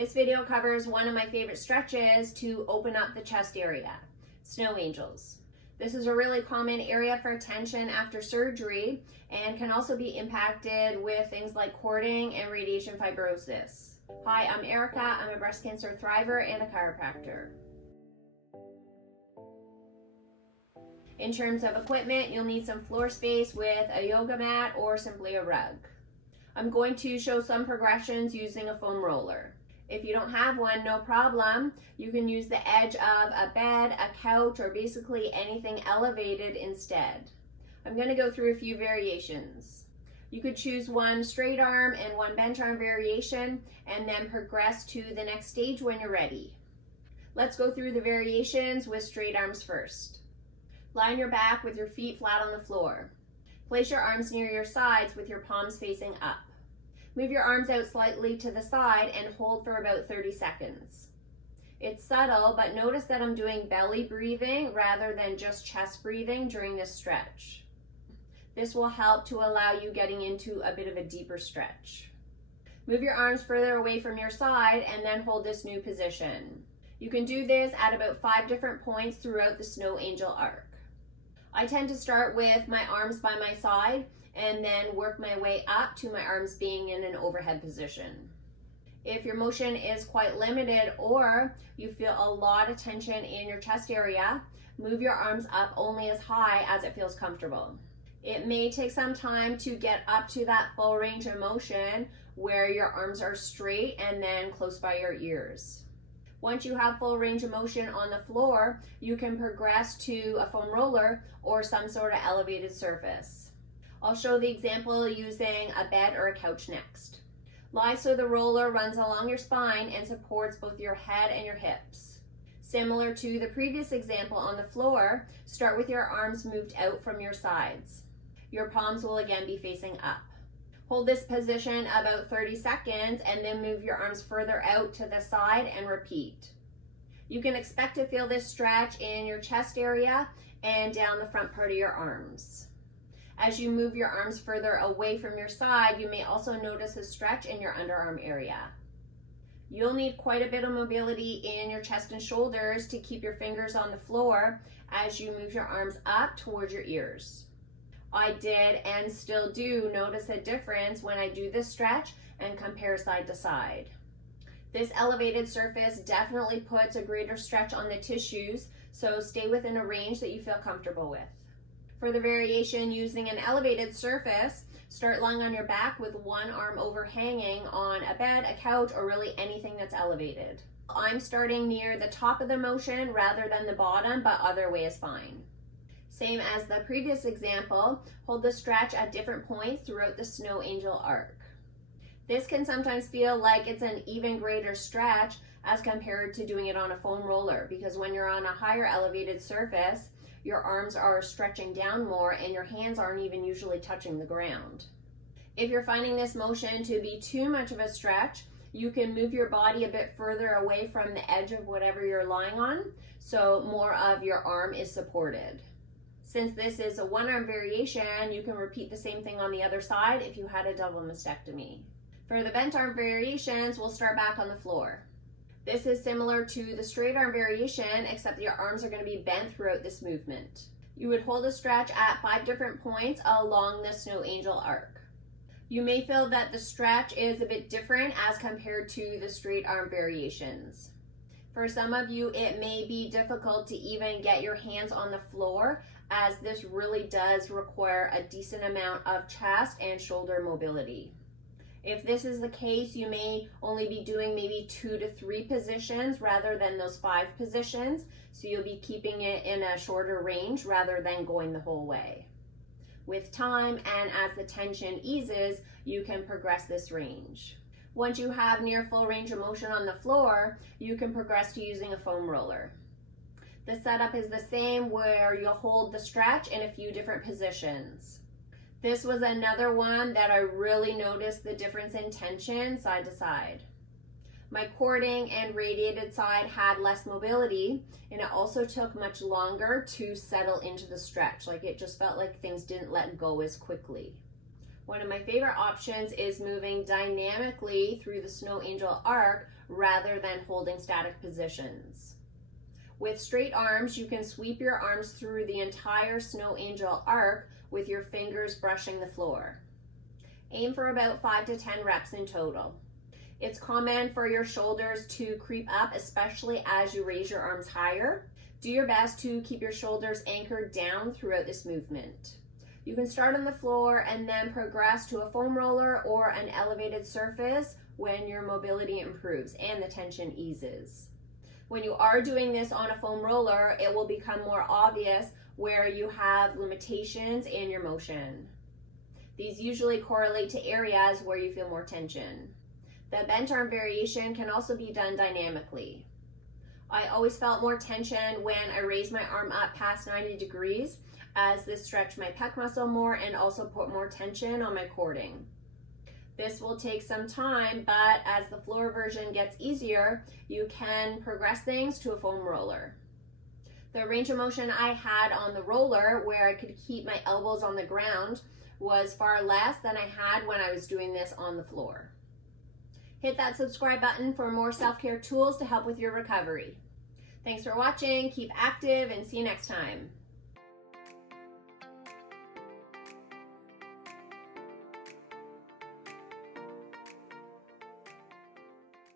This video covers one of my favorite stretches to open up the chest area, snow angels. This is a really common area for tension after surgery and can also be impacted with things like cording and radiation fibrosis. Hi, I'm Erica. I'm a breast cancer thriver and a chiropractor. In terms of equipment, you'll need some floor space with a yoga mat or simply a rug. I'm going to show some progressions using a foam roller. If you don't have one, no problem. You can use the edge of a bed, a couch, or basically anything elevated instead. I'm going to go through a few variations. You could choose one straight arm and one bent arm variation and then progress to the next stage when you're ready. Let's go through the variations with straight arms first. Lie on your back with your feet flat on the floor. Place your arms near your sides with your palms facing up. Move your arms out slightly to the side and hold for about 30 seconds. It's subtle, but notice that I'm doing belly breathing rather than just chest breathing during this stretch. This will help to allow you getting into a bit of a deeper stretch. Move your arms further away from your side and then hold this new position. You can do this at about 5 different points throughout the snow angel arc. I tend to start with my arms by my side and then work my way up to my arms being in an overhead position. If your motion is quite limited or you feel a lot of tension in your chest area, move your arms up only as high as it feels comfortable. It may take some time to get up to that full range of motion where your arms are straight and then close by your ears. Once you have full range of motion on the floor, you can progress to a foam roller or some sort of elevated surface. I'll show the example using a bed or a couch next. Lie so the roller runs along your spine and supports both your head and your hips. Similar to the previous example on the floor, start with your arms moved out from your sides. Your palms will again be facing up. Hold this position about 30 seconds and then move your arms further out to the side and repeat. You can expect to feel this stretch in your chest area and down the front part of your arms. As you move your arms further away from your side, you may also notice a stretch in your underarm area. You'll need quite a bit of mobility in your chest and shoulders to keep your fingers on the floor as you move your arms up towards your ears. I did and still do notice a difference when I do this stretch and compare side to side. This elevated surface definitely puts a greater stretch on the tissues, so stay within a range that you feel comfortable with. For the variation using an elevated surface, start lying on your back with one arm overhanging on a bed, a couch, or really anything that's elevated. I'm starting near the top of the motion rather than the bottom, but either way is fine. Same as the previous example, hold the stretch at different points throughout the snow angel arc. This can sometimes feel like it's an even greater stretch as compared to doing it on a foam roller, because when you're on a higher elevated surface, your arms are stretching down more and your hands aren't even usually touching the ground. If you're finding this motion to be too much of a stretch, you can move your body a bit further away from the edge of whatever you're lying on, so more of your arm is supported. Since this is a one-arm variation, you can repeat the same thing on the other side if you had a double mastectomy. For the bent arm variations, we'll start back on the floor. This is similar to the straight arm variation, except your arms are going to be bent throughout this movement. You would hold a stretch at 5 different points along the snow angel arc. You may feel that the stretch is a bit different as compared to the straight arm variations. For some of you, it may be difficult to even get your hands on the floor, as this really does require a decent amount of chest and shoulder mobility. If this is the case, you may only be doing maybe 2 to 3 positions rather than those 5 positions, so you'll be keeping it in a shorter range rather than going the whole way. With time and as the tension eases, you can progress this range. Once you have near full range of motion on the floor, you can progress to using a foam roller. The setup is the same, where you'll hold the stretch in a few different positions. This was another one that I really noticed the difference in tension side to side. My cording and radiated side had less mobility, and it also took much longer to settle into the stretch. Like, it just felt like things didn't let go as quickly. One of my favorite options is moving dynamically through the snow angel arc rather than holding static positions. With straight arms, you can sweep your arms through the entire snow angel arc with your fingers brushing the floor. Aim for about 5 to 10 reps in total. It's common for your shoulders to creep up, especially as you raise your arms higher. Do your best to keep your shoulders anchored down throughout this movement. You can start on the floor and then progress to a foam roller or an elevated surface when your mobility improves and the tension eases. When you are doing this on a foam roller, it will become more obvious where you have limitations in your motion. These usually correlate to areas where you feel more tension. The bent arm variation can also be done dynamically. I always felt more tension when I raised my arm up past 90 degrees, as this stretched my pec muscle more and also put more tension on my cording. This will take some time, but as the floor version gets easier, you can progress things to a foam roller. The range of motion I had on the roller, where I could keep my elbows on the ground, was far less than I had when I was doing this on the floor. Hit that subscribe button for more self-care tools to help with your recovery. Thanks for watching, keep active, and see you next time.